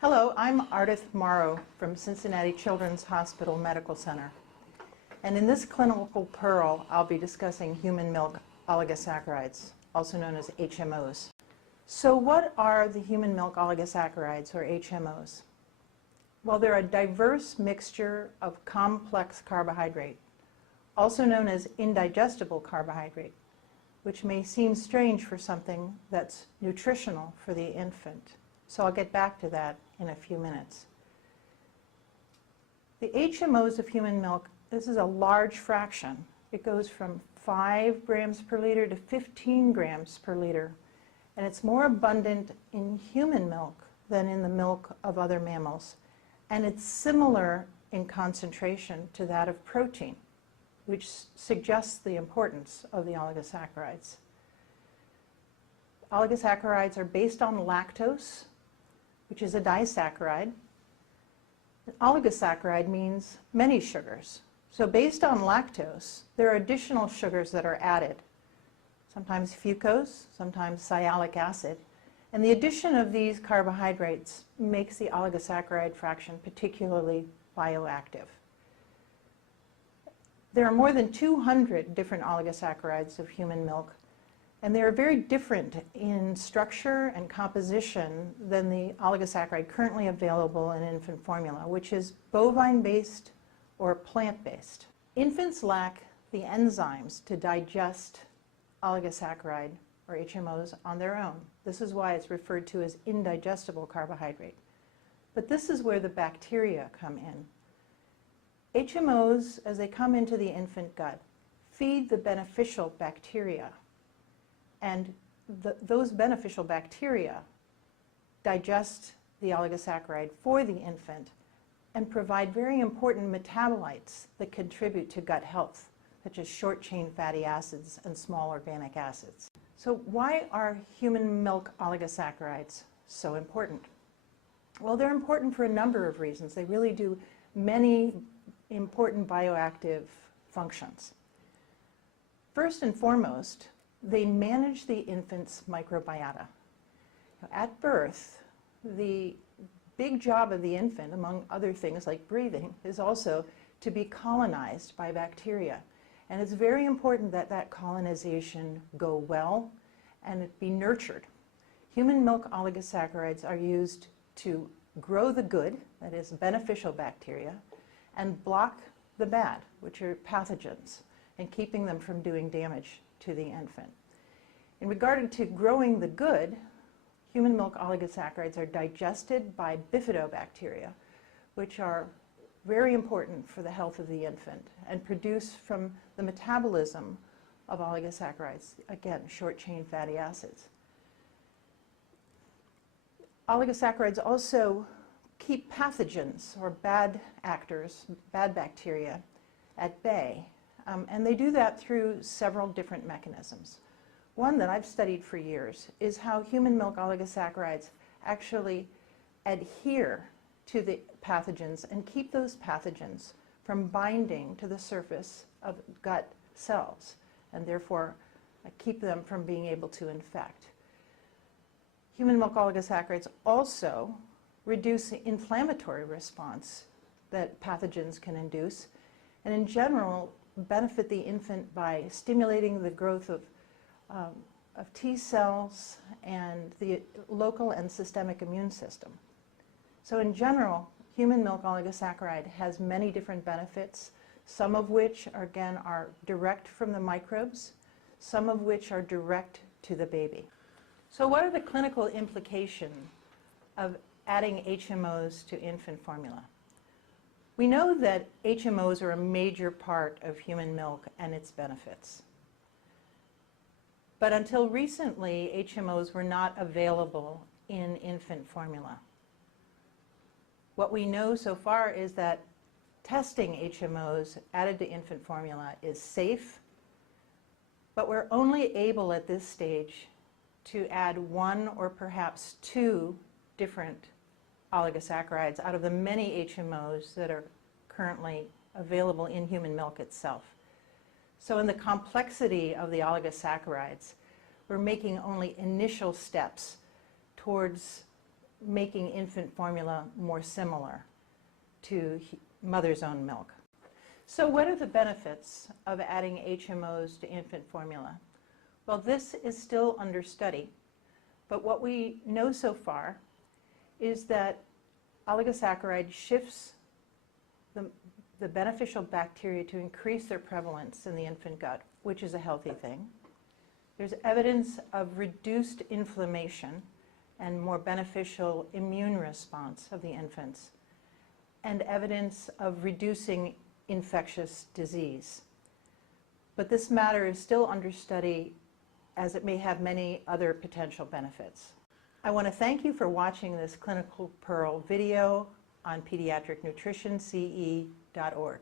Hello, I'm Ardythe Morrow from Cincinnati Children's Hospital Medical Center. And in this clinical pearl, I'll be discussing human milk oligosaccharides, also known as HMOs. So what are the human milk oligosaccharides, or HMOs? Well, they're a diverse mixture of complex carbohydrate, also known as indigestible carbohydrate, which may seem strange for something that's nutritional for the infant. So I'll get back to that in a few minutes. The HMOs of human milk, this is a large fraction. It goes from 5 grams per liter to 15 grams per liter. And it's more abundant in human milk than in the milk of other mammals. And it's similar in concentration to that of protein, which suggests the importance of the oligosaccharides. Oligosaccharides are based on lactose, which is a disaccharide. An oligosaccharide means many sugars. So based on lactose, there are additional sugars that are added, sometimes fucose, sometimes sialic acid. And the addition of these carbohydrates makes the oligosaccharide fraction particularly bioactive. There are more than 200 different oligosaccharides of human milk, and they are very different in structure and composition than the oligosaccharide currently available in infant formula, which is bovine-based or plant-based. Infants lack the enzymes to digest oligosaccharide, or HMOs, on their own. This is why it's referred to as indigestible carbohydrate. But this is where the bacteria come in. HMOs, as they come into the infant gut, feed the beneficial bacteria. And those beneficial bacteria digest the oligosaccharide for the infant and provide very important metabolites that contribute to gut health, such as short-chain fatty acids and small organic acids. So why are human milk oligosaccharides so important? Well, they're important for a number of reasons. They really do many important bioactive functions. First and foremost, they manage the infant's microbiota. At birth, the big job of the infant, among other things like breathing, is also to be colonized by bacteria. And it's very important that that colonization go well and it be nurtured. Human milk oligosaccharides are used to grow the good, that is beneficial bacteria, and block the bad, which are pathogens, and keeping them from doing damage to the infant. In regard to growing the good, human milk oligosaccharides are digested by bifidobacteria, which are very important for the health of the infant and produce from the metabolism of oligosaccharides, again, short-chain fatty acids. Oligosaccharides also keep pathogens or bad actors, bad bacteria, at bay. And they do that through several different mechanisms. One that I've studied for years is how human milk oligosaccharides actually adhere to the pathogens and keep those pathogens from binding to the surface of gut cells, and therefore keep them from being able to infect. Human milk oligosaccharides also reduce the inflammatory response that pathogens can induce, and in general benefit the infant by stimulating the growth of T cells and the local and systemic immune system. So in general, human milk oligosaccharide has many different benefits, some of which, again, are direct from the microbes, some of which are direct to the baby. So what are the clinical implications of adding HMOs to infant formula? We know that HMOs are a major part of human milk and its benefits. But until recently, HMOs were not available in infant formula. What we know so far is that testing HMOs added to infant formula is safe, but we're only able at this stage to add 1 or perhaps 2 different oligosaccharides out of the many HMOs that are currently available in human milk itself. So in the complexity of the oligosaccharides, we're making only initial steps towards making infant formula more similar to mother's own milk. So what are the benefits of adding HMOs to infant formula? Well, this is still under study, but what we know so far is that oligosaccharide shifts the beneficial bacteria to increase their prevalence in the infant gut, which is a healthy thing. There's evidence of reduced inflammation and more beneficial immune response of the infants, and evidence of reducing infectious disease. But this matter is still under study, as it may have many other potential benefits. I want to thank you for watching this Clinical Pearl video on pediatric nutrition, ce.org.